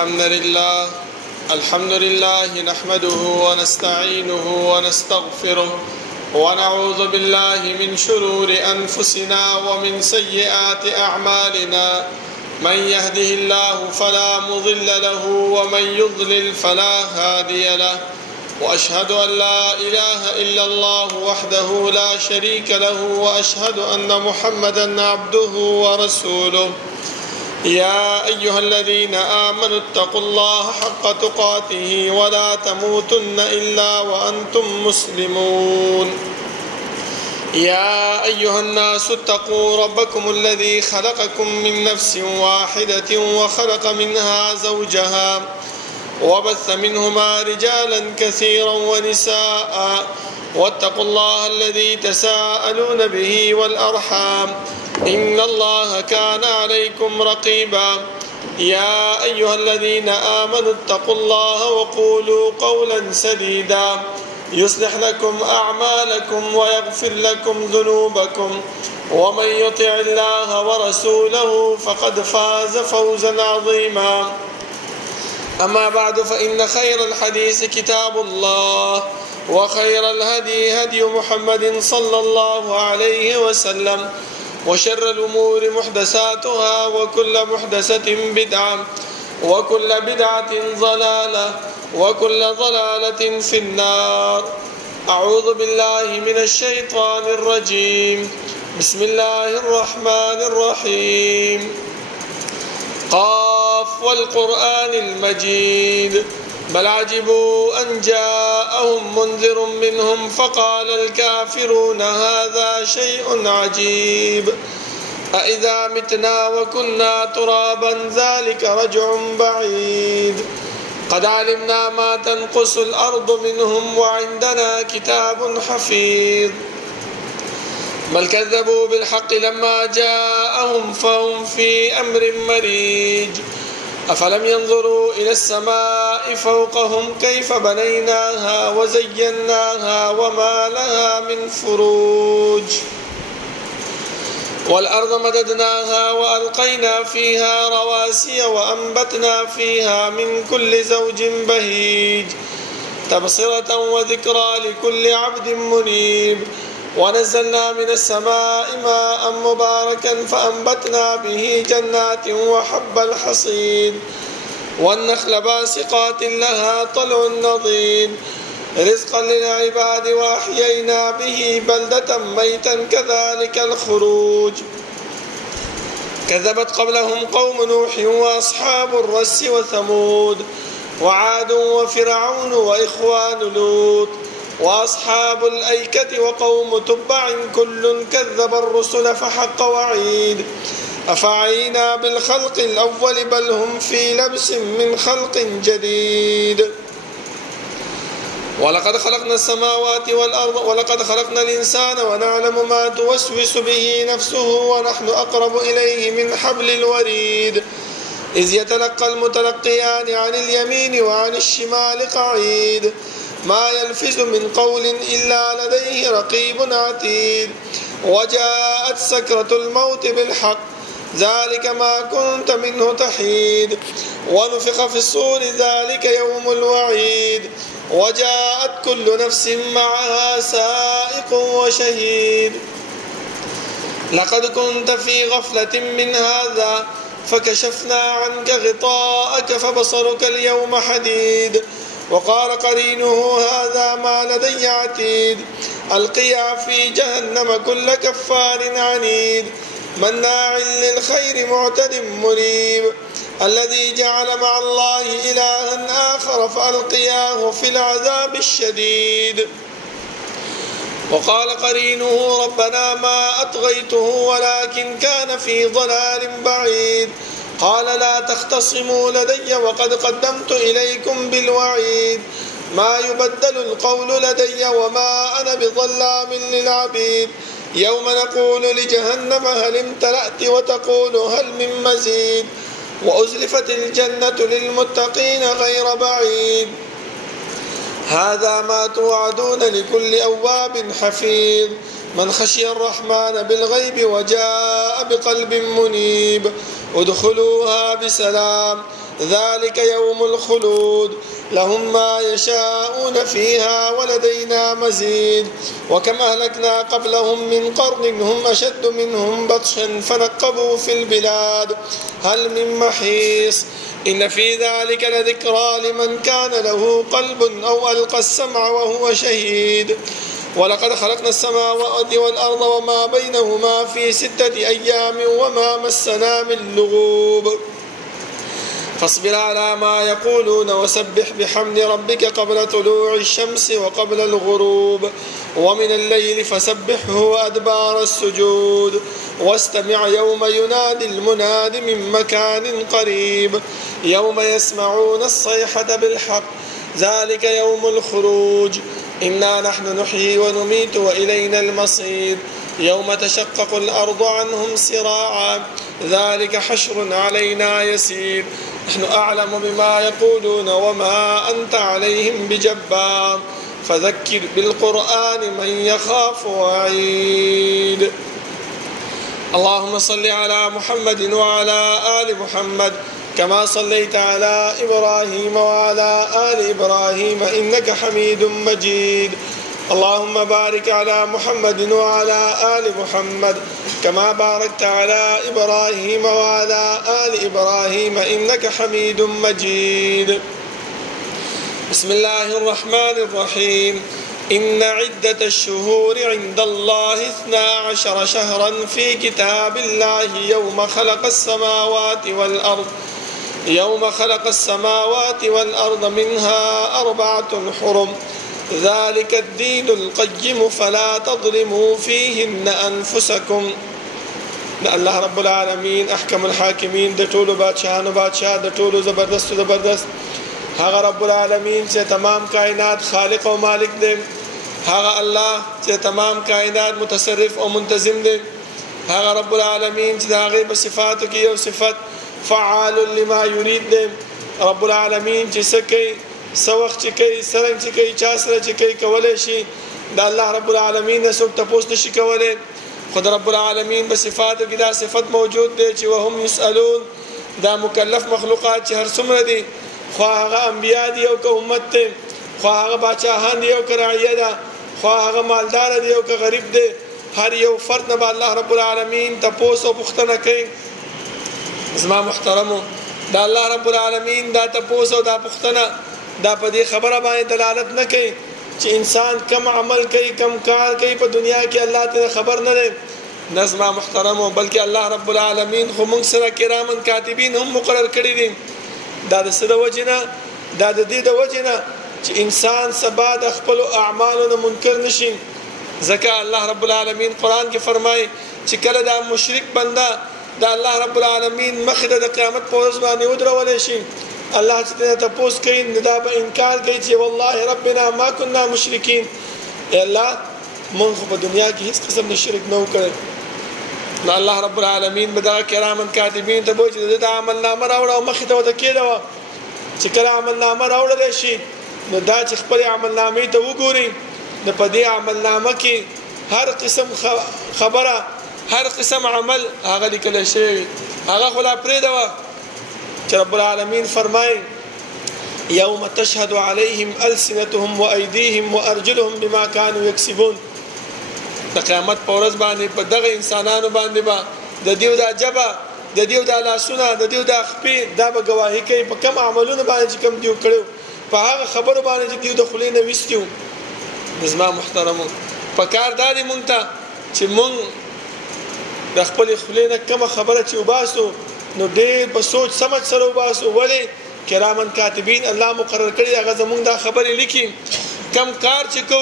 الحمد لله نحمده ونستعينه ونستغفره ونعوذ بالله من شرور أنفسنا ومن سيئات أعمالنا. من يهده الله فلا مضل له ومن يضلل فلا هادي له، وأشهد أن لا إله إلا الله وحده لا شريك له، وأشهد أن محمدا عبده ورسوله. يا أيها الذين آمنوا اتقوا الله حق تقاته ولا تموتن إلا وأنتم مسلمون. يا أيها الناس اتقوا ربكم الذي خلقكم من نفس واحدة وخلق منها زوجها وبث منهما رجالا كثيرا ونساء، واتقوا الله الذي تساءلون به والأرحام إن الله كان عليكم رقيبا. يا أيها الذين آمنوا اتقوا الله وقولوا قولا سديدا يصلح لكم أعمالكم ويغفر لكم ذنوبكم، ومن يطع الله ورسوله فقد فاز فوزا عظيما. أما بعد، فإن خير الحديث كتاب الله، وخير الهدي هدي محمد صلى الله عليه وسلم، وشر الأمور محدثاتها، وكل محدثة بدعة، وكل بدعة ضلالة، وكل ضلالة في النار. أعوذ بالله من الشيطان الرجيم. بسم الله الرحمن الرحيم. قاف والقرآن المجيد، بل عجبوا أن جاءهم منذر منهم فقال الكافرون هذا شيء عجيب. أإذا متنا وكنا ترابا ذلك رجع بعيد. قد علمنا ما تنقص الأرض منهم وعندنا كتاب حفيظ. بل كذبوا بالحق لما جاءهم فهم في أمر مريج. أفلم ينظروا إلى السماء فوقهم كيف بنيناها وزيناها وما لها من فروج. والأرض مددناها وألقينا فيها رواسي وأنبتنا فيها من كل زوج بهيج، تبصرة وذكرى لكل عبد منيب. ونزلنا من السماء ماء مباركا فأنبتنا به جنات وحب الحصيد، والنخل باسقات لها طلع نضيد، رزقا للعباد، وأحيينا به بلدة ميتا كذلك الخروج. كذبت قبلهم قوم نوح وأصحاب الرس وثمود وعاد وفرعون وإخوان لوط وأصحاب الأيكة وقوم تبع كل كذب الرسل فحق وعيد. أفعينا بالخلق الأول بل هم في لبس من خلق جديد. ولقد خلقنا السماوات والأرض ولقد خلقنا الإنسان ونعلم ما توسوس به نفسه ونحن أقرب إليه من حبل الوريد. إذ يتلقى المتلقيان عن اليمين وعن الشمال قعيد. ما يلفظ من قول إلا لديه رقيب عتيد. وجاءت سكرة الموت بالحق ذلك ما كنت منه تحيد. ونفخ في الصور ذلك يوم الوعيد. وجاءت كل نفس معها سائق وشهيد. لقد كنت في غفلة من هذا فكشفنا عنك غطاءك فبصرك اليوم حديد. وقال قرينه هذا ما لدي عتيد. ألقيا في جهنم كل كفار عنيد مناع للخير معتد مريب. الذي جعل مع الله إلها آخر فألقياه في العذاب الشديد. وقال قرينه ربنا ما أطغيته ولكن كان في ضلال بعيد. قال لا تختصموا لدي وقد قدمت إليكم بالوعيد. ما يبدل القول لدي وما أنا بظلام للعبيد. يوم نقول لجهنم هل امتلأت وتقول هل من مزيد. وأزلفت الجنة للمتقين غير بعيد. هذا ما توعدون لكل أواب حفيظ. من خشي الرحمن بالغيب وجاء بقلب منيب. ادخلوها بسلام ذلك يوم الخلود لهم ما يشاءون فيها ولدينا مزيد وكم أهلكنا قبلهم من قرن هم أشد منهم بطشا فنقبوا في البلاد هل من محيص إن في ذلك لذكرى لمن كان له قلب أو ألقى السمع وهو شهيد ولقد خلقنا السماوات والأرض وما بينهما في 6 أيام وما مسنا من لغوب فاصبر على ما يقولون وسبح بحمد ربك قبل طلوع الشمس وقبل الغروب ومن الليل فسبحه وأدبار السجود واستمع يوم ينادي المناد من مكان قريب يوم يسمعون الصيحة بالحق ذلك يوم الخروج إنا نحن نحيي ونميت وإلينا المصير يوم تشقق الأرض عنهم سراعا ذلك حشر علينا يسير نحن أعلم بما يقولون وما أنت عليهم بجبار فذكر بالقرآن من يخاف وعيد اللهم صل على محمد وعلى آل محمد كما صليت على إبراهيم وعلى آل إبراهيم إنك حميد مجيد اللهم بارك على محمد وعلى آل محمد كما باركت على إبراهيم وعلى آل إبراهيم إنك حميد مجيد بسم الله الرحمن الرحيم إن عدة الشهور عند الله 12 شهرا في كتاب الله يوم خلق السماوات والأرض منها 4 حرم ذلك الدين القيم فلا تظلموا فيهن أنفسكم الله رب العالمين أحكم الحاكمين د ټولو بادشاهانو بادشاه د ټولو زبردست هغه رب العالمین چې تمام کائنات خالق او مالک دی هغه الله چې تمام کائنات متصرف او منتظم دی هغه رب العالمین چې هغه په صفاتو کې یو صفت فعال لما يريد دی رب العالمین چې سکه سوخ چې کوي سرنګ چې کوي چا سره چې کوي کولای شي د الله رب العالمین نه څوک تاسو نشي کولای خدای رب العالمین په صفاتو کې دا صفت موجود دی چې وهم يسالون دا مکلف مخلوقات چې هر څومره دي خو هغه انبیا دي او که امت دي خو هغه بادشاهان دي او که رعیه ده خو هغه مالدار دي او که غریب دي هر یو فرد نه الله رب العالمین تاسو پوښتنه کوي زما محترمو دا الله رب العالمین دا تاسو دا پوښتنه دا په دې خبره باندې دلالت نه کوي چې انسان کم عمل کوي کم کار کوي په دنیا کې الله ته خبر نه دی نظم محترمو بلکې الله رب العالمین خو موږ سره کرامن کاتبین هم مقرر کړی دي دا د څه د وجنه دا د دې د وجنه چې انسان سبا د خپل اعمالو نه منکر نشي ځکه الله رب العالمین قران کې فرمایي چې کله دا مشرک بنده دا الله رب العالمین مخه د قیامت په ورځ باندې ودرول شي الله چې تاسو کوي دا به انکار کوي چې والله ربنا ما كنا مشرکین الله مونږ په دنیا کې هیڅ قسم د شرک نه وکړ نو الله رب العالمین بدغه کرامن کاتبین ته وایي چې دا عمل نامه راوړ او مخې ته وته کېده چې کله عمل نامه راوړل شي نو دا چې خپل عمل نامې ته وګوري نو په دې عمل نامه کې هر قسم خبره هر قسم عمل هغه لیکل شوی هغه خلا پرېدا چې رب العالمین فرمایي يوم تشهد عليهم ألسنتهم وأيديهم وأرجلهم بما كانوا يكسبون د قیامت په ورځ باندې په دغه انسانانو باندې با د دیو د جبا د دیو د لاسونه د دیو د خپې دا به گواهی کوي په کوم عملونو باندې کوم دیو کړو په هغه خبرو باندې چې دیو د خلینو وستیو زما محترمو په کار دادی مونږ ته چې مونږ د خپل خلینو کوم خبره چې وباسو نو ډېر په سوچ سمج سره وباسو ولی کرامن کاتبین الله مقرر کړی هغه زمونږ دا خبرې لیکي کم کار چې کو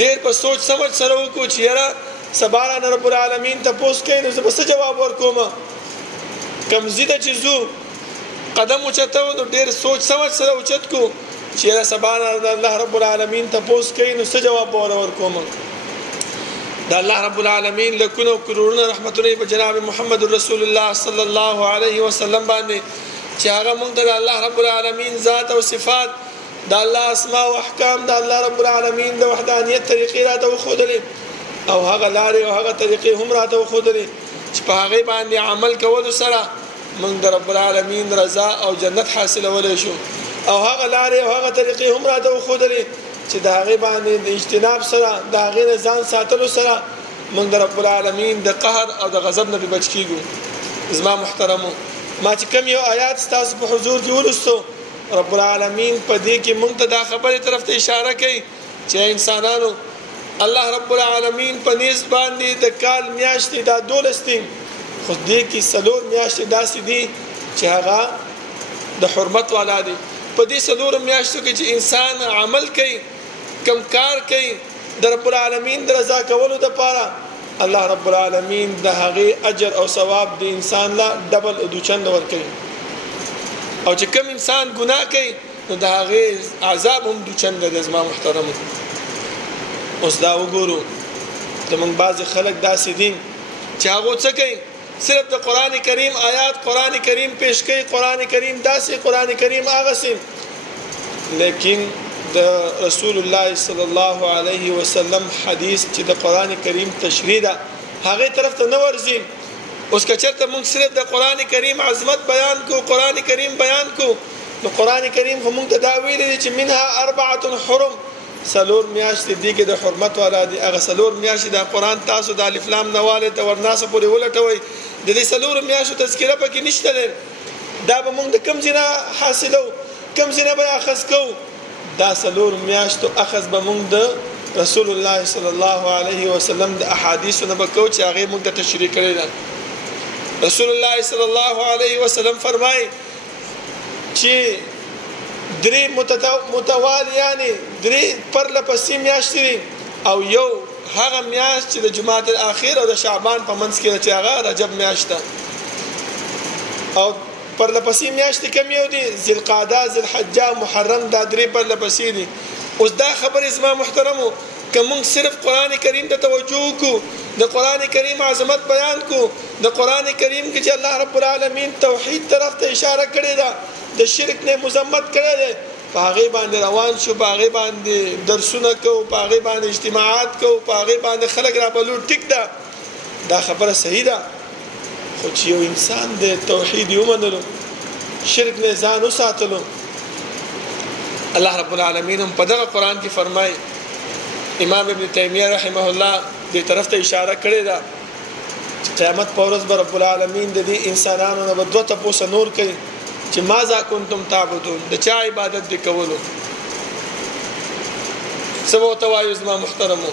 ډېر په سوچ سمج سره وکړو چې یاره سبحان رب العالمین تاسو کوي نو زه جواب ورکوم کم زیاده چې زو قدم اوچتو نو ډېر سوچ سمج سره اوچت کو چې یاره سبحان الله رب العالمین تاسو کوي نو څه جواب ورکوم دا الله رب العالمین لکونو کرورونه رحمتونه په جناب محمد رسول الله صلی الله علیه وسلم باندې چې هغه موږ ته الله رب العالمین ذات او صفات دا الله اسماء او احکام دا الله رب العالمین د وحدانیت طریقې راته وښودلې او هغه لارې او هغه طریقې هم راته وښودلې چې په هغه باندې عمل کول سره موږ د رب العالمین رضا او جنت حاصلولی شو او هغه لارې او هغه طریقې هم راته وښودلې چې د هغې باندې د اجتناب سره د هغې نه ځان ساتلو سره موږ د رب العالمین د قهر او د غضب نه بچ کیږو. زما محترمو ما چې کوم یو آیات ستاسو په حضور کې ولوستو رب العالمین په دې کې موږ ته دا خبرې طرف ته اشاره کوي چې انسانانو الله رب العالمین په نیز باندې د کال میاشتې دا 12 دي خو دې کې 4 میاشتې داسې دي چې هغه د حرمت والا دي. په دې 4 میاشتو کې چې انسان عمل کوي کم کار کوي د رب العالمین د رضا کولو لپاره الله رب العالمین د هغه اجر او ثواب د انسان لا ډبل او دوچند ورکوي او چې کوم انسان ګناه کوي نو د هغه عذاب هم دوچند د زما محترم. اوس دا وګورو زمونږ بعض خلک داسې دي چې هغه څه کوي صرف د قران کریم آیات قران کریم پیش کوي قران کریم داسې قران کریم هغه سي لیکن د رسول الله صلی الله علیه وسلم حدیث چې د قران کریم تشریح ده هغه طرف ته نه ورځي. اوس کچرته موږ صرف د قران کریم عظمت بیان کو قران کریم بیان کو نو قران کریم هم ته دا ویل چې منها 4 حرم 4 میاشتې دي کې د حرمت والا دي هغه 4 میاشتې د قران تاسو د الف لام نواله ته ورناسه پورې ولټوي د دې 4 میاشتو تذکرہ پکې نشته ده. دا به موږ د کم ځنه حاصلو کم ځنه به اخذ کو دا 4 میاشتو اخذ به موږ د رسول الله صلی الله علیه وسلم د احادیث نه بکو چې هغه موږ ته تشریح کړی ده. رسول الله صلی الله علیه وسلم فرمایي چې درې متوالیانې درې پر لپسې میاشتې او یو هغه میاشت چې د جمعه الاخر او د شعبان په منځ کې چې هغه رجب میاشت او پر لپسې میاشتې کوم یو دي ذوالقعده ذوالحجه محرم دا درې پر لپسې دي. اوس دا خبرې زما محترمو کوم صرف قران کریم ته توجه کو د قران کریم عظمت بیان کو د قران کریم کې چې الله رب العالمین توحید طرف ته اشاره کړې ده د شرک نه مذمت کړی دی په هغې باندې روان شو په هغې باندې درسونه کوو په هغې باندې اجتماعات کوو په هغې باندې خلک رابلو ټیک ده دا خبره صحیح ده خو چې یو انسان د توحید ومنلو شرک نه ځان وساتلو الله رب العالمین هم په دغه قرآن کې فرمایي امام ابن تیمیه رحمه الله دې طرف ته اشاره کړې ده چې قیامت په ورځ به رب العالمین د دې انسانانو نه به 2 تپوسه نور کوي چې ماذا کنتم تعبدون د چا عبادت دې کولو سبو توایو زما محترمو.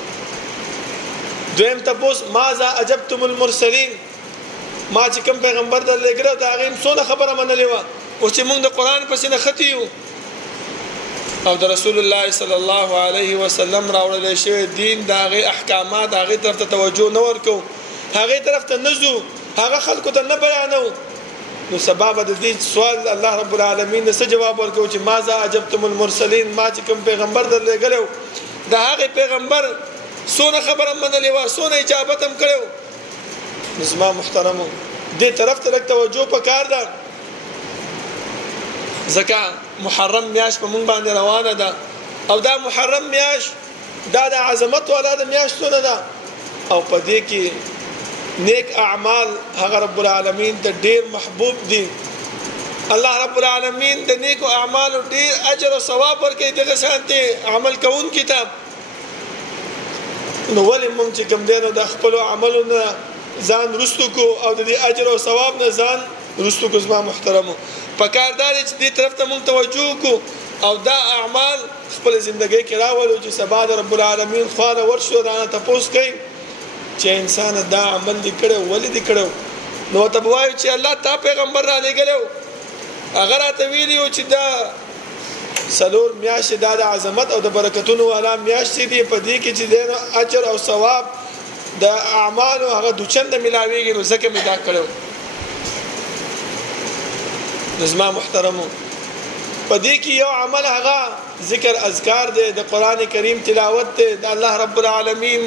دویم تپوس ماذا عجبتم المرسلین ما چې کوم پیغمبر د لګره دا غیم څونه خبره منلې و او چې موږ د قران پسې نه ختیو او د رسول الله صلی الله علیه وسلم راوړل شوی دین دا غي احکامات هغه طرف ته توجه نه ورکو هغه طرف ته نزو هغه خلکو ته نه بیانو نو سبب د دې سوال الله رب العالمین څه جواب ورکوي چې ماذا عجبتم المرسلین ما چې کوم پیغمبر درلګلو دا هغه پیغمبر سونه خبره منلې و سونه اجابت هم کړو. نظام محترمو دې طرف ته توجه پکار ده ځکه محرم میاش په مونږ باندې روانه ده او دا محرم میاش دا د عظمت ولا د میاشتونه ده او په دې کې نیک اعمال هغه رب العالمین ته ډیر محبوب دي. الله رب العالمین د نیک اعمال ډیر اجر او ثواب ورکوي دغه شانته عمل کوون کتاب نو ولې مونږ چې کوم دینو د خپل عملونو ځان رستو کو او د دې اجر او ثواب نه ځان رستو کو زما محترمو پکاردار چې دې طرف ته مونږ توجه کو او دا اعمال خپل ژوندۍ کې راولو چې سبا د رب العالمین خواله ورشو رانه تاسو کوي چې انسان دا عمل دې کړو ولې دې کړو نو ته وایو چې الله تا پیغمبر را لګلو اگر ته ویلو چې دا 4 میاشتې د عظمت او د برکتونو والا میاشتې دي په دې کې چې د اجر او ثواب د اعمال هغه دوچند ملاويږي نو ځکه مې دا کړو. نظام محترمو په دې کې یو عمل هغه ذکر اذکار دی د قران کریم تلاوت دی د الله رب العالمین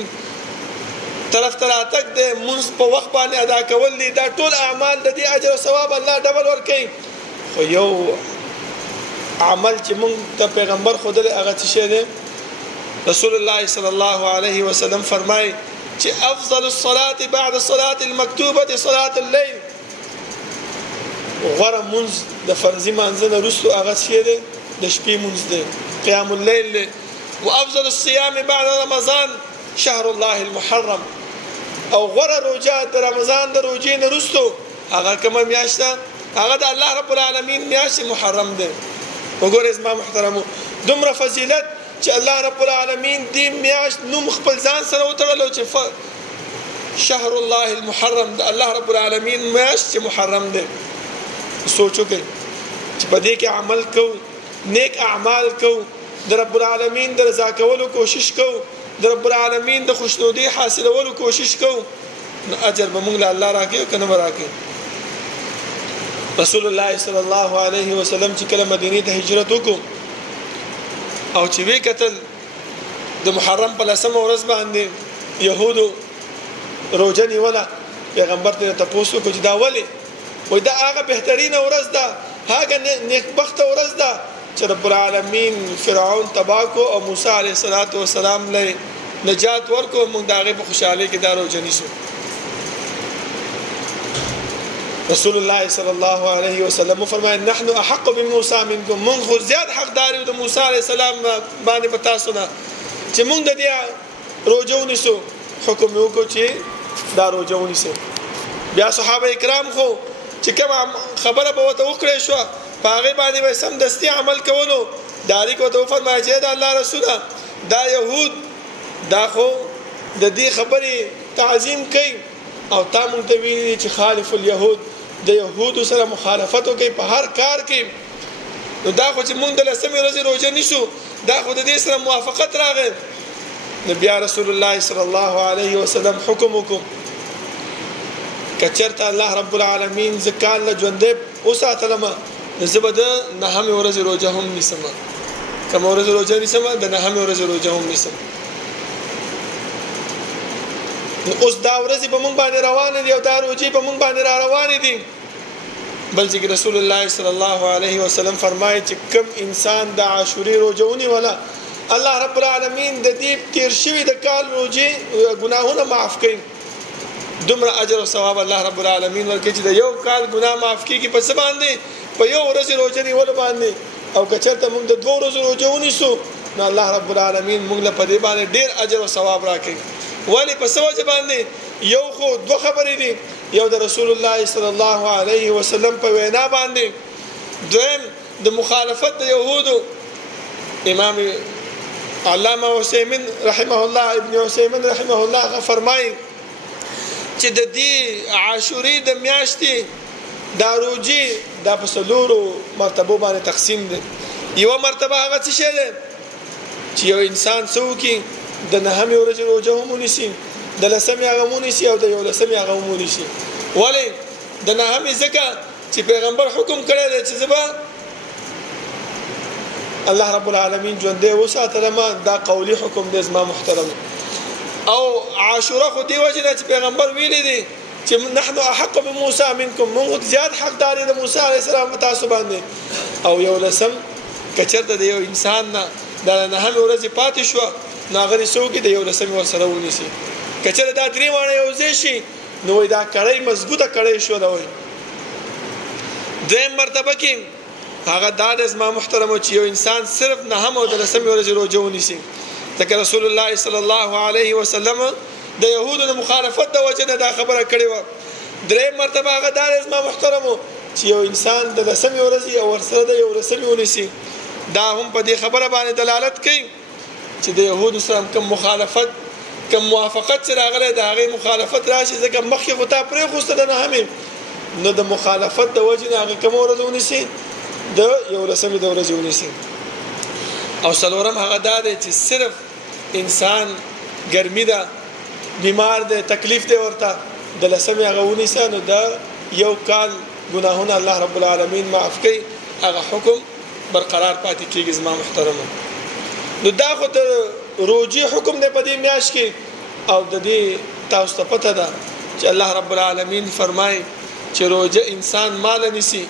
طرف ته راتګ دی منځ په وخت باندې ادا کول دي دا ټول اعمال د دې اجر او ثواب الله ډبل ورکوي. خو یو عمل چې مونږ ته پیغمبر خود له هغه څه دی رسول الله صلی الله علیه وسلم فرمایي چې افضل الصلاه بعد الصلاه المكتوبه صلاه الليل غوره منځ د فرضي مانځه نه وروسته هغه څه دی د شپې منځ دی قیام الليل دی وافضل الصيام بعد رمضان شهر الله المحرم او غوره روزه د رمضان د روزې نه وروسته هغه کومه میاشت ده هغه د الله رب العالمین میاشت محرم ده وګورئ زما محترمو دومره فضیلت چې الله رب العالمین دې میاشت نوم خپل ځان سره وتړلو چې شهر الله المحرم د الله رب العالمین میاشت محرم ده سوچو کې چې په دې کې عمل کو نیک اعمال کو د رب العالمین د رضا کولو کوشش کو د رب العالمین د خوشنودي حاصلولو کوشش کو نو اجر به موږ له الله راکې کنه راکې رسول الله صلی الله علیه وسلم چې کله مدینه ته هجرت وکړ او چې وی قتل د محرم په لسمه ورځ باندې يهودو روزه نیوله پیغمبر ته تاسو کو چې دا ولې وای دا هغه بهترینه ورځ ده هغه نیکبخته ورځ ده چې رب العالمین فرعون تباکو او موسی علیه السلام له نجات ورکو موږ داغه په خوشاله کې دا روزه نیسو رسول الله صلی الله علیه وسلم فرمایي نحن احق بموسی منکم من خو زیات حقدار د موسی علیه السلام باندې پتا سونه چې موږ د دې روزه ونیسو حکم وکړو چې دا روزه ونیسو بیا صحابه کرام خو چې کوم خبره به وته وکړې شو پاغه باندې به سم دستي عمل کولو داری کو ته فرمایي چې دا الله رسوله دا يهود دا خو د دې خبرې تعظیم کوي او تا مونږ ته ویلي چې خالف اليهود د يهودو سره مخالفت کوي په هر کار کې نو دا خو چې مونږ د لسمې ورځې روزه نیسو دا خو د دې سره موافقت راغی نبی رسول الله صلی الله علیه وسلم حکم وکړ کچرته الله رب العالمین زکال له ژوندې اوساتلمه زبده نهمه ورځې روزه هم نیسم کوم ورځې روزه نیسم د نهمه ورځې روزه هم نیسم اوس دا ورځې په مونږ باندې روان دي او دا روزې په مونږ باندې را روان دي بلکې رسول الله صلی الله علیه وسلم فرمایي چې کوم انسان د عاشوري روزهونی ولا الله رب العالمین د دې تیر شوی د کال روزې ګناهونه معاف کوي دومره اجر او ثواب الله رب العالمین ورکړي چې د یو کال ګناه معاف کیږي په څه باندې په یو ورځ روزه نیول باندې او کچرته موږ د دوه ورځې روزه ونیسو نو الله رب العالمین موږ له پدې باندې ډیر اجر او ثواب راکړي ولی په څه وجه باندې یو خو دوه خبرې دي یو د رسول الله صلی الله علیه وسلم په وینا باندې دویم د مخالفت د يهودو امام علامه عثیمین رحمه الله ابن عثیمین رحمه الله فرمایي چې د دې عاشوري د میاشتې دا روزي دا په څلورو مرتبه باندې تقسیم دي یو مرتبه هغه څه شي چې یو انسان څوکي د نهمه ورځې روزه هم ونیسي د لسمې هغه ونیسي او د یو لسمې هغه ونیسي ولی د نهمه ځکه چې پیغمبر حکم کړی دی چې زبا الله رب العالمین ژوندې وساتله ما دا قولی حکم دی زما محترم او عاشوره خو دی وجه چې پیغمبر ویلی دی چې نحن احق بموسی منکم موږ زیات حقدار د موسی علی السلام تاسو باندې او یو لسم کچرته د یو انسان نه د نهمه ورځې پاتې شو ناغری سوګي د یو لسم ور سره ونیسي کچره دا درې وانه یو ځای شي نو دا کړی مضبوطه کړی شو دا وای دیم مرتبه کې هغه د اسما محترم چې یو انسان صرف نهمه او د لسم ورځې روزه ونیسي ځکه رسول الله صلی الله علیه وسلم د يهودو د مخالفت د وجه نه دا خبره کړې و درې مرتبه هغه د اسما محترم چې یو انسان د لسم ورځې او ورسره د یو لسم ونیسي دا هم په دې خبره باندې دلالت کوي چې د يهودو سره کوم مخالفت کوم موافقت سره غره د هغه مخالفت راشي ځکه مخکې غوته پرې خوسته نه همې نو د مخالفت د وجه نه هغه کوم ورځ ونیسي د یو لسم د ورځې ونیسي او څلورم هغه دا دی چې صرف انسان ګرمي ده بیمار ده تکلیف ده ورته د لسم هغه ونیسي نو د یو کال ګناهونه الله رب العالمین معاف کوي هغه حکم برقرار پاتې کیږي زما محترم نو دا خو د روزي حکم نه پدې میاش کې او د دې تاسو ته پته ده چې الله رب العالمین فرمایي چې روزه انسان مال نسی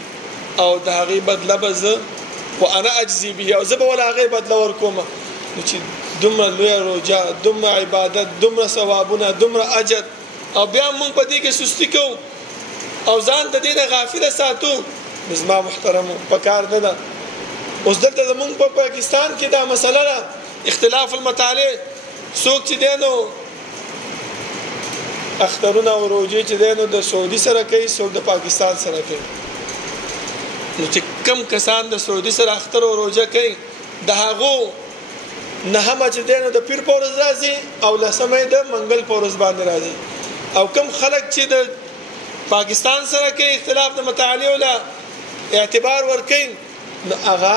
او د هغه بدله بز وانا اجزي به او زب ولا هغه بدله ورکوم نو چې دومره لوی روزه دومره عبادت دومره ثوابونه دومره اجر او بیا موږ پدې کې سستی کوو او ځان د دې غافل ساتو زما محترمو پکار نه ده. اوس دلته زمونږ په پاکستان کې دا مسله ده اختلاف المطالع. څوک چې دی نو اخترونه او روجې چې دی نو د سعودي سره کوي، څوک د پاکستان سره کوي. نو چې کم کسان د سعودي سره اختر او روجه کوي د هغو نهمه چې دی نو د پیر په ورځ راځي او لسمه د منګل په ورځ باندې راځي. او کم خلک چې د پاکستان سره کوي اختلاف د مطالع ولا اعتبار ورکوي نو هغه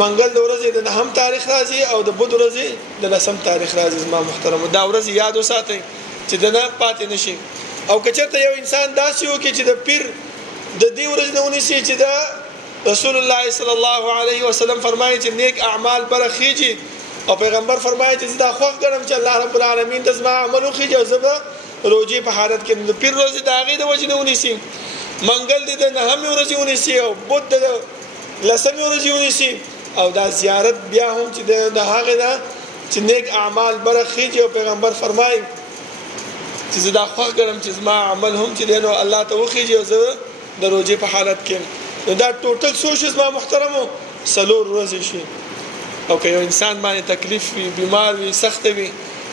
منګل د ورځې د نهم تاریخ راځي او د بود ورځې د لسم تاریخ راځي. زما محترم دا ورځ یاد وساتئ چې د نه پاتې نشي. او کچته یو انسان داسې وکړي چې د پیر د دې ورځې نه ونیسي چې د رسول الله صلی الله علیه وسلم فرمایي چې نیک اعمال برخیږي او پیغمبر فرمایي چې دا خوښ ګڼم چې الله رب العالمین د زما عمل وخیږي او زه روجي په حالت کې د پیر ورځې د هغې د وجې نه ونیسي، منګل د نهمې ورځې ونیسي او بود د لسمې ورځې ونیسي. او دا زیارت بیا هم چې د هغې ده چې نیک اعمال برخیږي او پیغمبر فرمایي چې زه دا خوښ ګڼم چې زما عمل هم چې دی نو الله ته وخیږي او زه د روجې په حالت کې. نو دا ټوټل څو شي زما محترمو؟ 4 ورځې شي. او که یو انسان باندې تکلیف وي، بیمار وي، سخته وي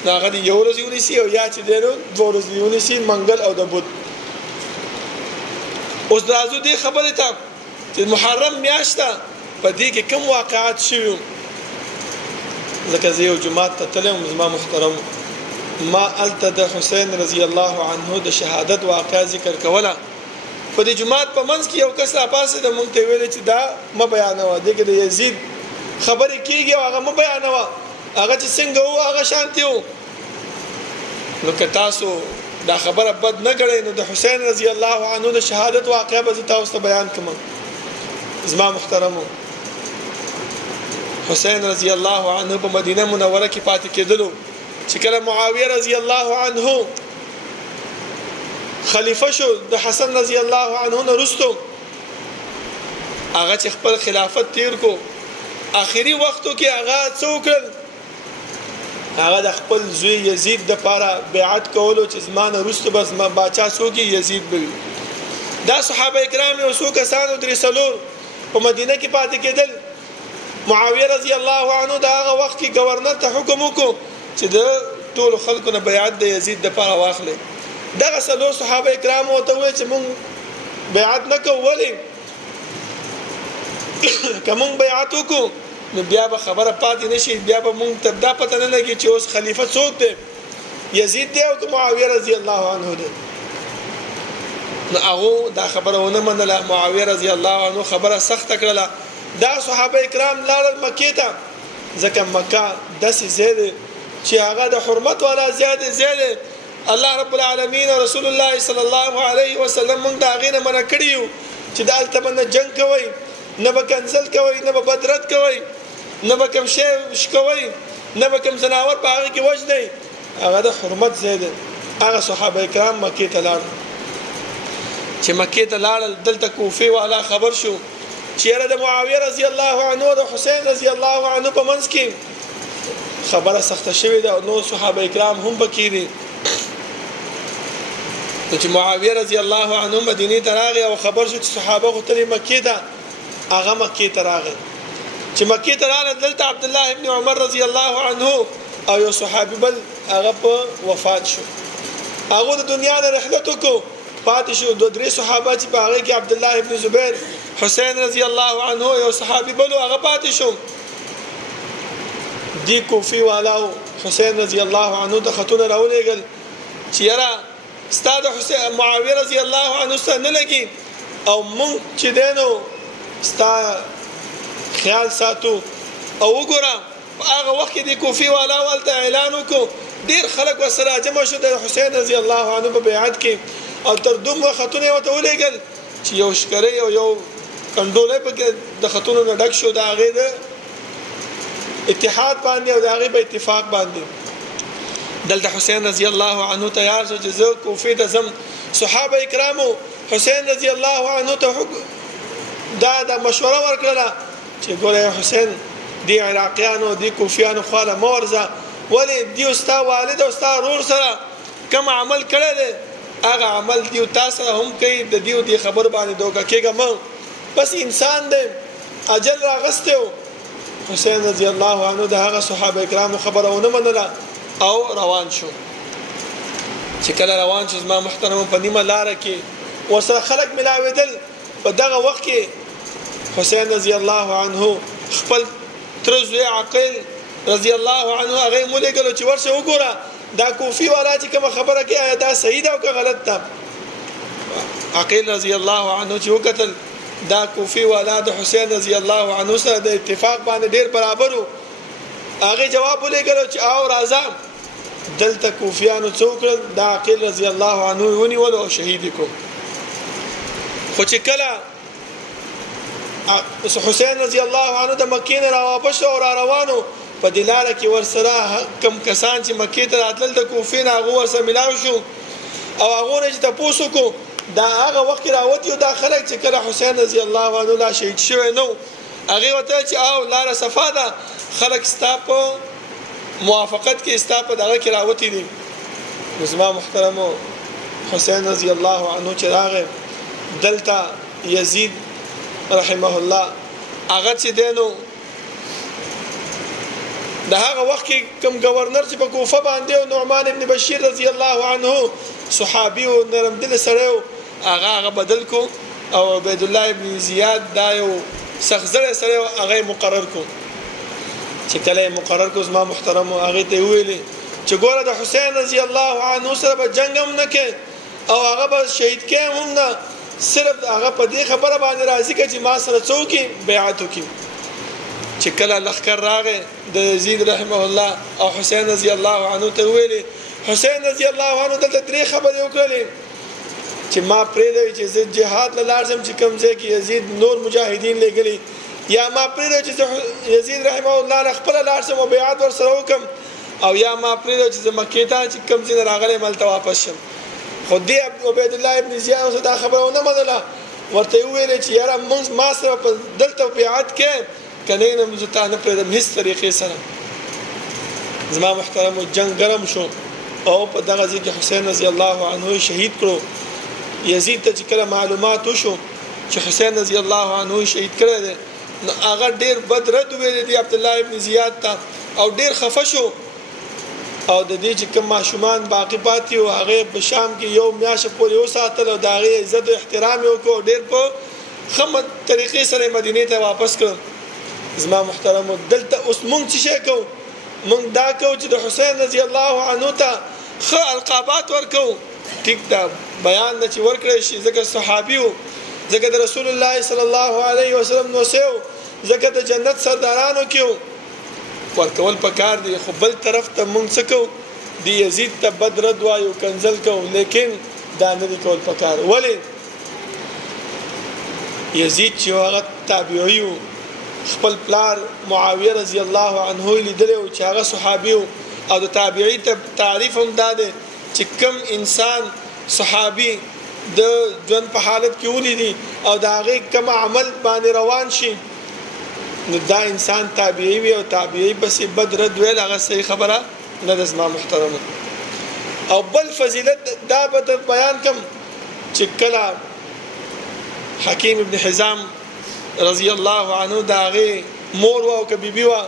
نو هغه د یو ورځې ونیسي او یا چې دی نو 2 ورځې ونیسي، منګل او د بود. اوس راځو دې خبرې ته چې محرم میاشت ده په دې کې کوم واقعات شوي. ځکه زه یو جماعت ته تللی وم زما محترم، ما هلته د حسین رضی الله عنه د شهادت واقعه ذکر کوله. په دې جماعت په منځ کې یو کس راپاسېده، موږ ته ویل چې دا مه بیانوه، دې کې د یزید خبرې کېږي او هغه مه بیانوه، هغه چې څنګه وو هغه شانتې وو. نو که تاسو دا خبره بد نه ګڼئ نو د حسین رضی الله عنه د شهادت واقعه به زه تاسو ته بیان کړم. زما محترمو، حسین رضی الله عنه په مدینه منوره کې پاتې کېدلو چې کله معاویه رضی الله عنه خلیفہ شو د حسن رضی الله عنه نه وروسته هغه چې خپل خلافت تیر کو آخري وختو کې هغه څه وکړل؟ هغه د خپل زوی یزید د پاره بیعت کولو چې زمانه وروسته بس ما باچا سوګي یزید به. دا صحابه کرام یو څو کسانو درې څلور په مدینه کې پاتې کېدل. معاویه رضی الله عنه دا هغه وخت کې گورنر ته حکم وکړو چې د ټول خلکو نه بیعت د یزید د پاره واخلي. دغه څلور صحابه کرام ورته وایي چې مونږ بیعت نه کوو. ولې؟ که مونږ بیعت وکړو نو بیا به خبره پاتې نشي، بیا به مونږ ته دا پته نه لګي چې اوس خلیفه څوک دی، یزید دی او که معاویه رضی الله عنه دی. نو هغه دا خبره ونه منله. معاویه رضی الله عنه خبره سخته کړله. دا صحابه کرام لاړل مکې ته، ځکه مکه داسې ځای دی چې هغه د حرمت والا ځای دی. الله رب العالمین او رسول الله صلی الله علیه وسلم موږ د هغې نه منع کړي یو چې د هلته به نه جنګ کوئ، نه به کنځل کوئ، نه به بدرت کوئ، نه به کوم شی شکوئ، نه به کوم ځناور په هغې کې وژنئ. هغه د حرمت ځای دی. هغه صحابه کرام مکې ته لاړل. چې مکې ته لاړل دلته کوفې والا خبر شو چې یاره د معاویه رضی الله عنه او د حسین رضی الله عنه په منځ کې خبره سخته شوې ده او نور صحابه کرام هم پکې دي. نو چې معاویه رضی الله عنه مدینې ته راغی او خبر شو چې صحابه غوښتلې مکې ته، هغه مکې ته راغی. چې مکې ته راغله دلته عبد الله ابن عمر رضی الله عنه او یو صحابي بل هغه په وفات شو. هغه د دنیا نه رحلت وکړو، پاتې شو 2-3 صحابه چې په هغه کې عبد الله ابن زبیر، حسین رضی الله عنه یو صحابي بل هغه پاتې شو. دی کوفی والاو حسین رضی الله عنه ته خطونه راولېږل چې یاره ستا د حسین معاویه رضی الله عنه سره نه لګي او مونږ چې دی نو ستا خیال ساتو. او وګوره په هغه وخت کې د کوفی والاو هلته اعلان وکړو، ډېر خلک ورسره جمع شو د حسین رضی الله عنه په بیعت کې. او تر دومره خطونه یې ورته ولېږل چې یو شکرۍ او یو کنډولی پکې د خطونو نه ډک شو د هغې د اتحاد باندې او د هغې په اتفاق باندې. دلته حسین رضی الله عنه تیار شو چې زه کوفې ته ځم. صحابه کرامو حسین رضی الله عنه ته دا مشوره ورکړله چې ګوره حسین دی عراقیانو دی کوفیانو خواله مه ورځه، ولې دی ستا والد او ستا ورور سره کوم عمل کړی دی هغه عمل دیو تاسو هم کوي د دیو دی خبر باندې دوکه کېګه مو بس انسان دې اجل راغسته حسین رضی الله عنه د هغه صحابه کرامو خبرونه منله او روان شو چې کله روان شو زما محترم په نیمه لار کې وسره خلق ملاویدل په دغه وخت کې حسین رضی الله عنه خپل ترزوی عقیل رضی الله عنه هغه مولګلو چې ورشه وګوره دا کوفی والا چې کوم خبره کوي آیا دا صحیح ده او که غلط ده عقیل رضی الله عنه چې وکتل دا کوفی والا د حسین رضی الله عنه سره د اتفاق باندې ډیر برابر وو هغه جواب ولګلو چې او راځه دلته کوفیانو څوک دا عقیل رضی الله عنه ونیول او شهید کو خو چې کله حسین رضی الله عنه د مکې نه را واپس او را روانو په دلاره کې ورسره کم کسان چې مکې ته راتلل د کوفې نه هغه ورسره ملاو شو او هغه نه چې تاسو کو دا هغه وخت راوتی او دا خلک چې کله حسین رضی الله عنه لا شهید شوی نو هغه وته چې او لار صفاده خلک ستاپ موافقت کې ستاپ دغه کې راوتی دي زما محترمو حسین رضی الله عنه چې راغی دلته یزید رحمه الله هغه چې دینو د هغه وخت کې کوم گورنر چې په کوفه باندې او نعمان ابن بشیر رضی الله عنه صحابي او نرم دل سره هغه بدل کو او عبد الله ابن زیاد دا یو سخزره سره هغه مقرر کو چې کله مقرر کو زما محترم هغه ته ویلي چې ګوره د حسین رضی الله عنه سره په جنگ هم نه کې او هغه به شهید کې هم نه صرف هغه په دې خبره باندې راضي کې چې ما سره څوکي بیعت وکي چې کله لخر راغی د یزید رحمه الله او حسین رضی الله عنه ته ویلي حسین رضی الله عنه د درې خبرې وکړلې چې ما پرې دی چې زه جهاد لازم چې کوم ځای کې یزید نور مجاهدین لګلي یا ما پرې دی چې یزید رحمه الله خپل لازم او بیعت ور سره وکم او یا ما پرې دی چې مکې ته چې کوم ځای راغلی ملته واپس شم خو دې عبد الله ابن زیاد دا خبرونه منله ورته ویل چې یاره موږ ما سره په دلته بیعت کې کنه نه موږ ته نه پرېدم هیڅ طریقې سره زما محترم جنگ ګرم شو او په دغه ځای کې حسین رضی الله عنه شهید کړو یزید ته چې کله معلومات وشو چې حسین رضی الله عنه شهید کړی دی نو هغه ډیر بد رد ویل دی عبد الله ابن زیاد ته او ډیر خفه شو او د دې چې کوم ماشومان باقی پاتې او هغه په شام کې یو میاشه پورې وساتل او د هغه عزت او احترام وکړو ډیر په خمد طریقې سره مدینه ته واپس کړ زما محترم دلته اوس مونږ څه کوو مونږ دا کوو چې د حسین رضی الله عنه ته خ القابات ورکو ټیک دا بیان د چې ورکړی شي ځکه صحابي وو ځکه د رسول الله صلی الله علیه وسلم نو سیو ځکه د جنت سردارانو کې ورکول پکار دی خو بل طرف ته مونږ څه کوو دی یزید ته بد رد وایو کنزل کوو لیکن دا نه دی کول پکار ولی یزید چې هغه تابعی خپل پلار معاویه رضی الله عنه لیدل او چې هغه صحابي او د تابعی ته تعریف هم داده چې کم انسان صحابي د ژوند په حالت کې ولیدي او دا هغه کوم عمل باندې روان شي نو دا انسان تابعی وي او تابعی بس بد رد ویل هغه صحیح خبره نه د زما محترم او بل فضیلت دا به بیان کوم چې کله حکیم ابن حزام رضی الله عنه دا هغه مور او کبيبي وا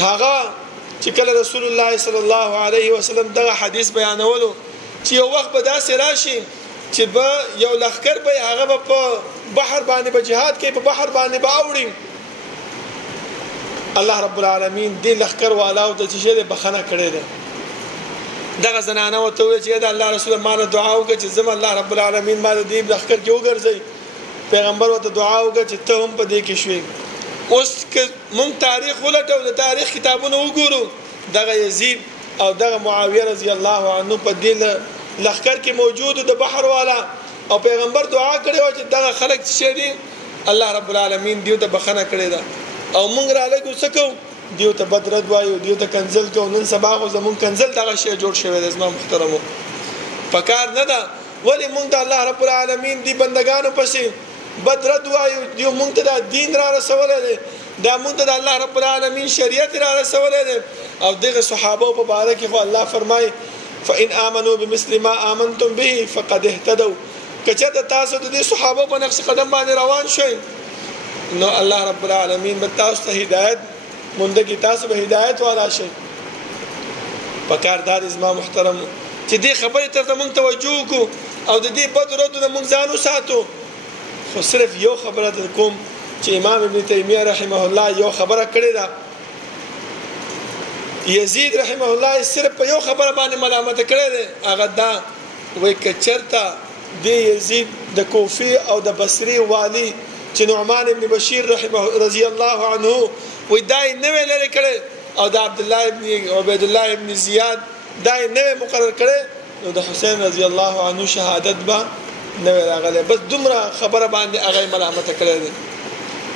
هغه چې کله رسول الله صلی الله علیه وسلم دغه حدیث بیانولو چې یو وخت به داسې راشي چې به یو لخر به هغه په بحر باندې په جهاد کې په بحر باندې باوړي الله رب العالمین دې لخر والاو د چې بخنه کړي ده دغه زنانه وته چې دا الله رسول مانه دعا وکړي چې زم الله رب العالمین ما دې لخر کې وګرځي پیغمبر وته دعا وکړي چې ته هم په دې کې شوي اوس مونږ تاریخ ولټو د تاریخ کتابونه وګورو دغه یزید او دغه معاویه رضی الله عنه په دې لخر کې موجود د بحر والا او پیغمبر دعا کړي او چې دغه خلک چې دي الله رب العالمین دیو ته بخنه کړي دا او مونږ را لګو سکو دیو ته بدرد وایو دیو ته کنزل کو نن سبا خو زمون کنزل دغه شی جوړ شوی د اسلام محترمو پکار نه دا ولی مونږ ته الله رب العالمین دی بندگانو پسې بدرد وایو دیو مونږ ته دین را رسول دي دا مونږ ته الله رب العالمین شریعت را رسول دي او دغه صحابه په باره کې خو الله فرمای فإن آمنوا بمثل ما آمنتم به فقد اهتدوا کچته تاسو د صحابه په نقش قدم باندې روان شئ نو الله رب العالمین به تاسو ته هدایت مونږ کی تاسو به هدایت والا شئ پکاردار زما محترم چې دې خبرې ته موږ توجه کو او د دې بدرو د موږ ځانو ساتو خو صرف یو خبره کوم چې امام ابن تیمیه رحمه الله یو خبره کړې ده یزید رحمه الله صرف په یو خبره باندې ملامت کړی دی هغه دا وای کچرتا د یزید د کوفی او د بصری والی چې نعمان ابن بشیر رحمه رضی الله عنه وای دای نوې لري کړي او د عبد الله ابن عبید الله ابن زیاد دای نوې مقرر کړي نو د حسین رضی الله عنه شهادت با نوې راغله بس دومره خبره باندې هغه ملامت کړی دی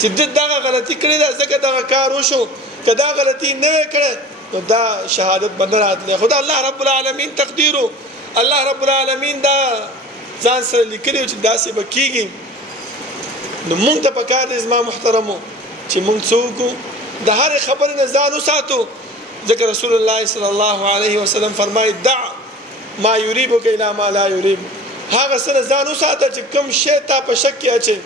چې دغه غلطي کړې ده ځکه دغه کار وشو کدا غلطي نوې کړي نو دا شهادت بدرات له خدای الله رب العالمین تقدیرو الله رب العالمین دا ځان سره لیکلی چې داسې بکیږي نو مونږ ته پکار دي زما محترمو چې مونږ څوک د هر خبر نه ځان وساتو ځکه رسول الله صلی الله علیه وسلم فرمایي دع ما یریبک الی ما لا یریب هغه سره ځان وساته چې کوم شی تا په شک کې اچي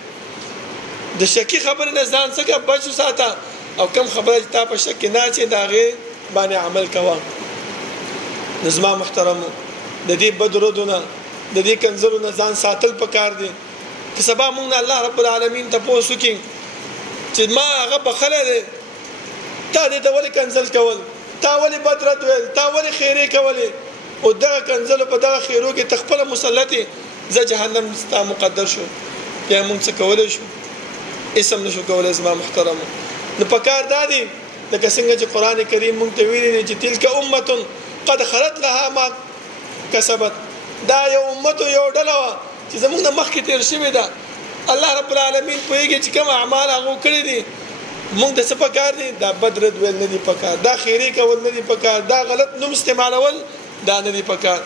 د شکی خبر نه ځان څخه بچ وساته او کوم خبره چې تا په شک کې نه اچي داغه باندې عمل کوا نظام محترم د دې بدرودونه د دې کنزلونو ځان ساتل پکار دي که سبا مونږ الله رب العالمین ته پوسو کې چې ما هغه بخله دي تا دې ولې کنزل کول تا ولې بدرت ول تا ولې خیره کول او دا کنزل په دغه خیرو کې تخپل مسلطي ز جهنم ستا مقدر شو یا مونږ څه کولای شو اسم نشو کولای زما محترم نو پکار دادي لکه څنګه چې قران کریم مونږ ته ویلي چې تلک امه قد خلت لها ما کسبت دا یو امه یو ډله چې زموږ د مخکې تیر شوی ده الله رب العالمین پوهیږي چې کوم اعمال هغه کړی دي مونږ د څه پکار دي دا بدرت ویل نه دي پکار دا خیری کول نه دي پکار دا غلط نوم استعمالول دا نه دي پکار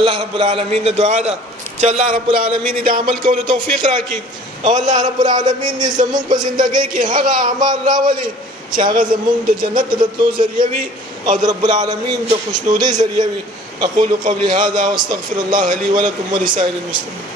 الله رب العالمین دعا ده چې الله رب العالمین د عمل کولو توفیق راکړي او الله رب العالمین دې زموږ په ژوندۍ کې هغه اعمال راولي چې هغه زموږ د جنت د تلو ذریعہ وي او د رب العالمین د خوشنودۍ ذریعہ وي اقول قولي هذا واستغفر الله لي ولكم ولسائر المسلمين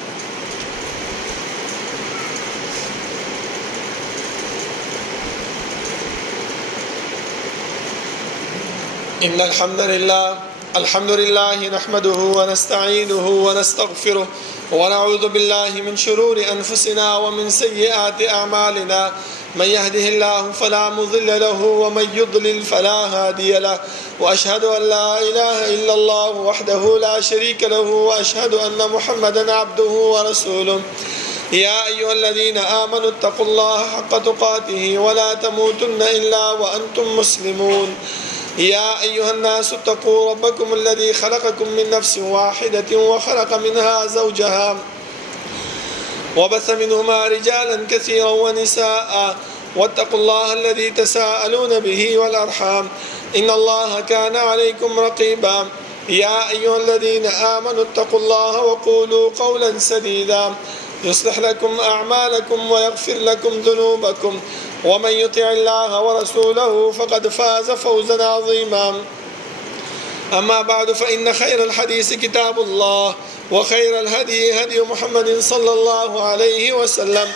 إن الحمد لله نحمده ونستعينه ونستغفره ونعوذ بالله من شرور أنفسنا ومن سيئات أعمالنا من يهده الله فلا مضل له ومن يضلل فلا هادي له وأشهد أن لا إله إلا الله وحده لا شريك له وأشهد أن محمدا عبده ورسوله يا أيها الذين آمنوا اتقوا الله حق تقاته ولا تموتن إلا وأنتم مسلمون يا أيها الناس اتقوا ربكم الذي خلقكم من نفس واحدة وخلق منها زوجها وبث منهما رجالا كثيرا ونساء واتقوا الله الذي تساءلون به والأرحام إن الله كان عليكم رقيبا يا أيها الذين آمنوا اتقوا الله وقولوا قولا سديدا يصلح لكم أعمالكم ويغفر لكم ذنوبكم ومن يطع الله ورسوله فقد فاز فوزا عظيما أما بعد فإن خير الحديث كتاب الله وخير الهدي هدي محمد صلى الله عليه وسلم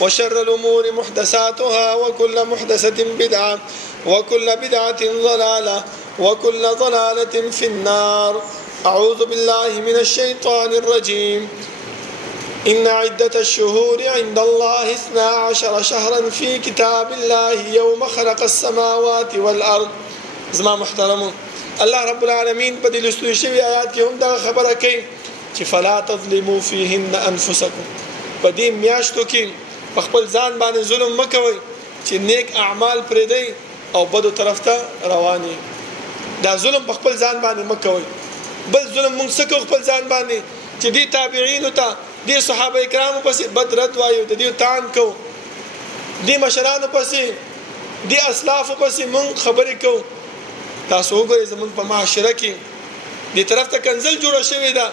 وشر الأمور محدثاتها وكل محدثة بدعة وكل بدعة ضلالة وكل ضلالة في النار أعوذ بالله من الشيطان الرجيم إن عدة الشهور عند الله 12 شهرا في كتاب الله يوم خلق السماوات والأرض زما محترمون الله رب العالمين په دې لستوي شوی آیات کې هم دا خبره کوي چې فلا تظلموا فيهن انفسكم په دې میاشتو کې خپل ځان باندې ظلم مکوئ چې نیک اعمال پرې دی او بدو طرف ته رواني دا ظلم خپل ځان باندې مکوئ بل ظلم موږ څخه خپل ځان باندې چې دي تابعین ته دي صحابه کرامو پسې بدرت وایو د دې تان کو دي مشرانو پسې دي اسلاف پسې موږ خبرې کو تاسو وګورئ زموږ په معاشره کې دې طرف ته کنزل جوړ شوی دا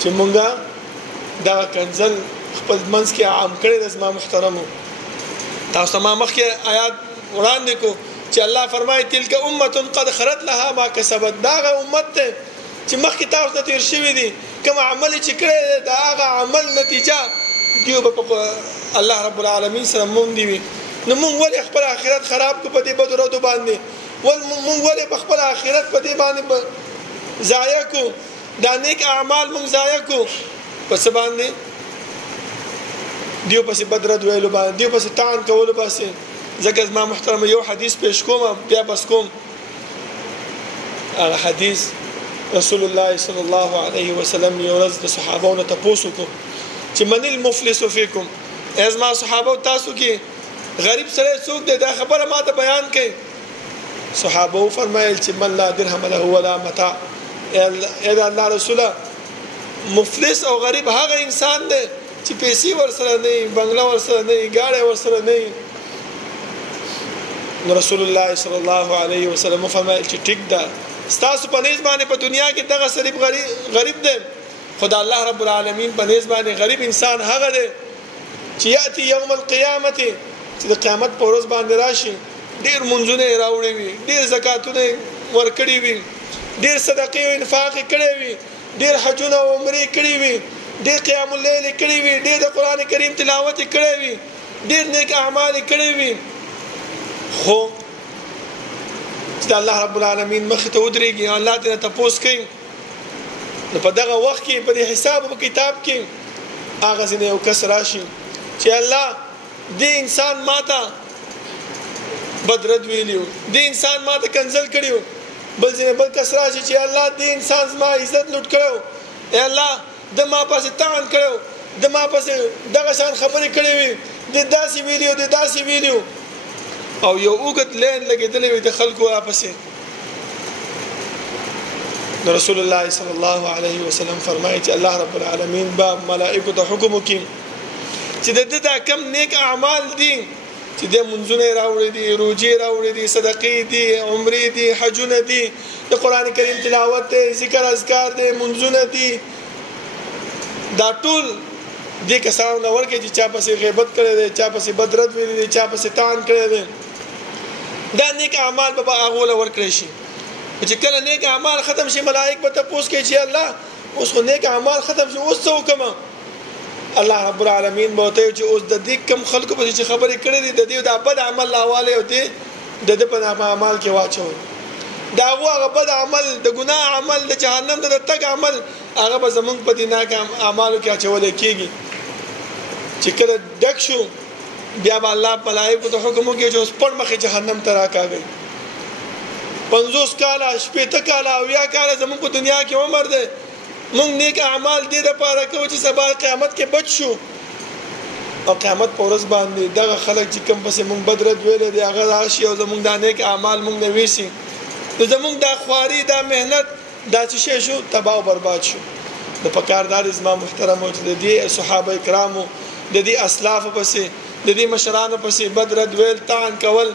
چې مونږه دا کنزل خپل منځ کې عام کړی د زما محترمو تاسو ما مخکې آیات وړاندې کو چې الله فرمایي تلک امه قد خرت لها ما کسبت دا هغه امت ته چې مخکې تاسو ته تیر شوي دي کوم عمل چې کړی دا هغه عمل نتیجه دیو په الله رب العالمین سره مونږ دی نو مونږ ولې خپل آخرت خراب کو په دې بدو ردو باندې مونږ ولې په خپل آخرت په دې باندې ضایع کو دا نیک اعمال مونږ ضایع کو پس باندې دیو پس بدرد ویلو باندې دیو پس تان کولو پس ځکه ما محترم یو حدیث پیش کوم بیا بس کوم هغه حدیث رسول الله صلی الله علیه وسلم یو ورځ د صحابانو ته پوښتنه کو چې من المفلس فیکم از ما صحابه تاسو کې غریب سره څوک دی دا خبره ما ته بیان کړي صحابه فرمایل چې من لا درهم له ولا متاع اذا الله رسوله مفلس او غریب هغه انسان دی چې پیسې ورسره نه بنگلا ورسره نه گاډي ورسره نه رسول الله صلی الله علیه وسلم فرمایل چې ټیک ده ستاسو په نسبت باندې په دنیا کې دغه صرف غریب دی خدای الله رب العالمین په نسبت باندې غریب انسان هغه دی چې یاتي یوم القیامت چې د قیامت په ورځ باندې راشي ډیر منځونه راوړي وي ډیر زکاتونه ورکړي وي ډیر صدقې او انفاق کړي وي ډیر حجونه او عمرې کړي وي ډیر قیام الليل کړي وي ډیر د قران کریم تلاوت کړي وي ډیر نیک اعمال کړي وي خو چې الله رب العالمین مخ ته ودرېږي الله دې تاسو کوي نو په دغه وخت کې په حساب او کتاب کې هغه ځنه یو کس راشي چې الله دې انسان ماته بدرد ویلیو دې انسان ماته کنزل کړیو بل ځنه بل کس راشي چې الله دې انسان زما عزت لوټ کړو اے الله د ما پاسه تان کړو د ما پاسه دغه شان خبرې کړې وي د داسې ویډیو د داسې ویډیو او یو وګت لین لګیدلې وي د خلکو واپسې رسول الله صلی الله علیه وسلم فرمایي چې الله رب العالمین با ملائکه ته حکم وکړي چې د دې کم نیک اعمال دي چې د منځونه راوړي دي روزي راوړي دي صدقې دي عمرې دي حجونه دي د قران کریم تلاوت دي ذکر اذکار دي منځونه دي دا ټول د کسانو نور کې چې چا پسې غیبت کړي دي چا پسې بدرت ویلي دي چا پسې تان کړي دي دا نیک اعمال به هغه ور کړی شي چې کله نیک اعمال ختم شي ملائک به تاسو کې چې الله اوس خو نیک اعمال ختم شي اوس څه وکم الله رب العالمین به ته چې اوس د دې کم خلکو په چې خبرې کړې دي د دې د بد عمل لاواله او دې د دې په اعمال کې واچو دا هغه بد عمل د ګناه عمل د جهنم د تک عمل هغه به زمونږ په دینه کې اعمالو کې اچول کېږي چې کله ډک شو بیا به الله ملائکه ته حکم وکړي چې اوس پر مخه جهنم ته راکاږي 50 کاله 60 کاله او یا کاله زمونږ په دنیا کې عمر ده مونږ نیک اعمال دې لپاره کوو چې سبا قیامت کې بچ شو او قیامت په ورځ باندې دغه خلک چې کوم پسې مونږ بدرت ویل دي هغه راشي او زمونږ د نیک اعمال مونږ نه ویسي نو زمونږ د خواري د مهنت دا څه شو تباہ او برباد شو د پکاردار ازما محترم او د دې صحابه کرامو د دې اسلاف پسې د دې مشرانو پسې بدرت ویل تان کول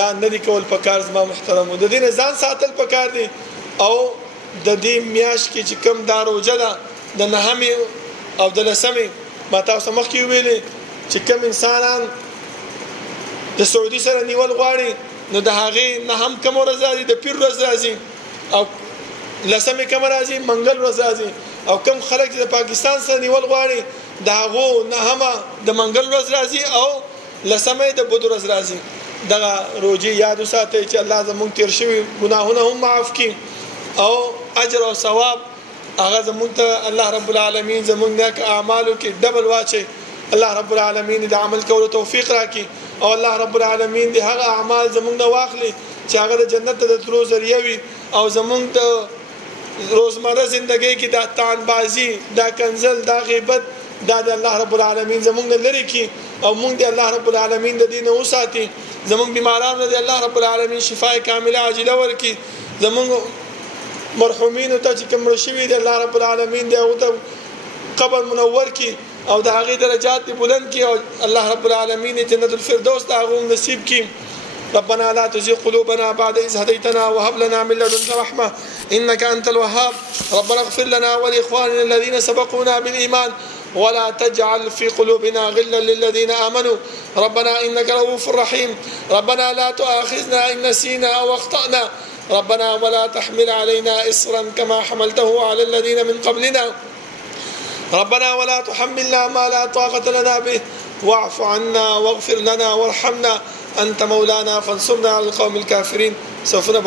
دا نه دي کول پکار ازما محترم د دې ځان ساتل پکار دي او د دې میاش کې چې کم داروجه ده د نهمه او د لسمه ما تاسو مخ کې ویلې چې کم انسانان د سعودي سره نیول غواړي نو د هغه نه هم کم ورځ راځي د پیر ورځ راځي او لسمه کم راځي منګل ورځ راځي او کم خلک چې د پاکستان سره نیول غواړي د هغه نه هم د منګل ورځ راځي او لسمه د بود ورځ راځي دغه روزي یاد وساتئ چې الله زموږ تیر شوی ګناهونه هم معاف کړي او اجر او ثواب هغه زموږ ته الله رب العالمین زموږ نیک اعمالو کې ډبل واچي الله رب العالمین د عمل کولو توفیق راکړي او الله رب العالمین د هغه اعمال زموږ نه واخلي چې هغه د جنت ته د تلو ذریعہ وي او زموږ د روزمره ژوندۍ کې د تان بازی دا کنزل دا غیبت دا د الله رب العالمین زموږ نه لري کی او موږ د الله رب العالمین د دین او ساتي زموږ بیمارانو د الله رب العالمین شفای کامله عاجله ورکي زموږ مرحومین ته چې کوم رشوي د الله رب العالمین دی او ته قبر منور کی او د هغه درجات بلند کی او الله رب العالمین جنت الفردوس ته هغه نصیب کی ربنا لا تزغ قلوبنا بعد إذ هديتنا وهب لنا من لدنك رحمة إنك أنت الوهاب ربنا اغفر لنا ولإخواننا الذين سبقونا بالإيمان ولا تجعل في قلوبنا غلا للذين آمنوا ربنا إنك رؤوف رحيم ربنا لا تؤاخذنا إن نسينا أو أخطأنا ربنا ولا تحمل علينا إصرا كما حملته على الذين من قبلنا ربنا ولا تحملنا ما لا طاقة لنا به واعف عنا واغفر لنا وارحمنا أنت مولانا فانصرنا على القوم الكافرين. سوف